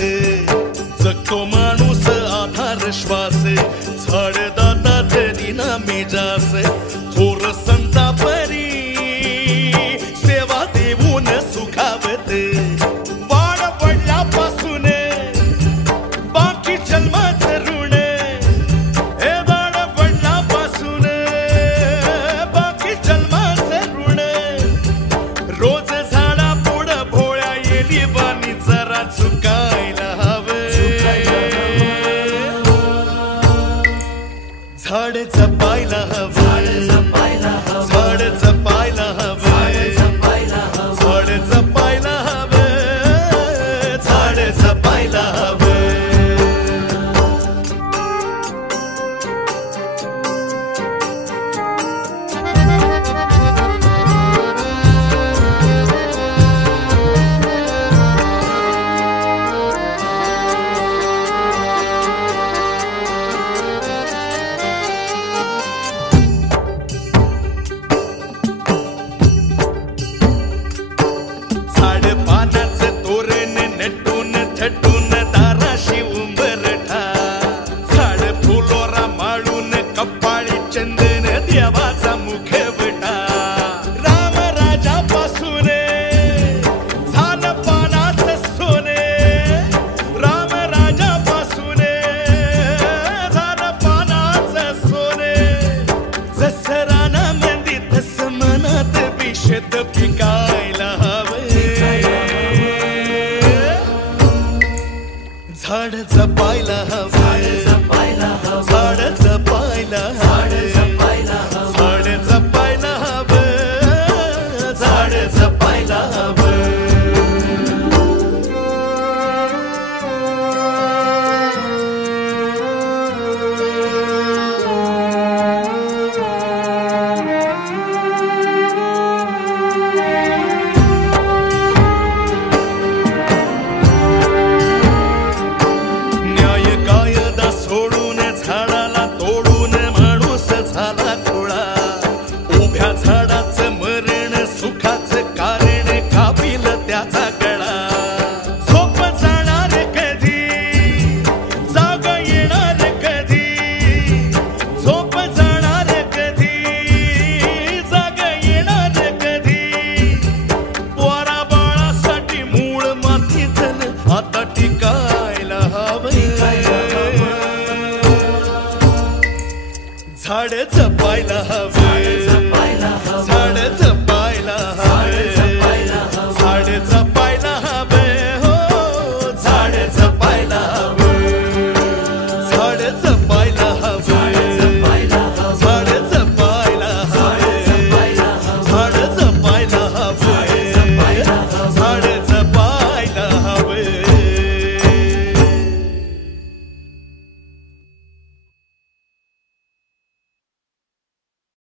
जगतो माणूस आधार श्वास झाड दाता तरी ना मी जास थोर संता परी सेवा देऊन सुखावत वाड पडल्यापासून बाकी जन्माचं ऋण हे वाड पडल्यापासून बाकी जन्माचं ऋण रोज झाडा पुढं भोळ्या येली बानी जरा चुकायला हवं झाड जपायला हवं झाड जपायला हवं झाड जपायला हवं झाड जपायला हवं पानाचं तोरण नटून थटून दाराशी उंबरठा झाड फुलोरा माळून कपाळी चंदन देवाचा मुखवटा राम राजापासून झालं पानाचं सोने राम राजापासून झालं पानाचं सोने जसं रानामंदी तसं मनात विषद पिकायला हवं झाड जपायला हवं झाड जपायला हवं झाड जपायला हवं झाड जपायला हवं झाडाला तोडून माणूस झाला खोळा उभ्या झाडाचं मरण सुखाचं कारण कापील त्याचा गळा झोप जाणार कधी जाग येणार कधी झोप जाणार कधी जाग येणार कधी पोरा बाळासाठी मूळ मातीतलं आता टिकायला हवं झाड जपायला हवं झाड जपायला हवं झाड जपायला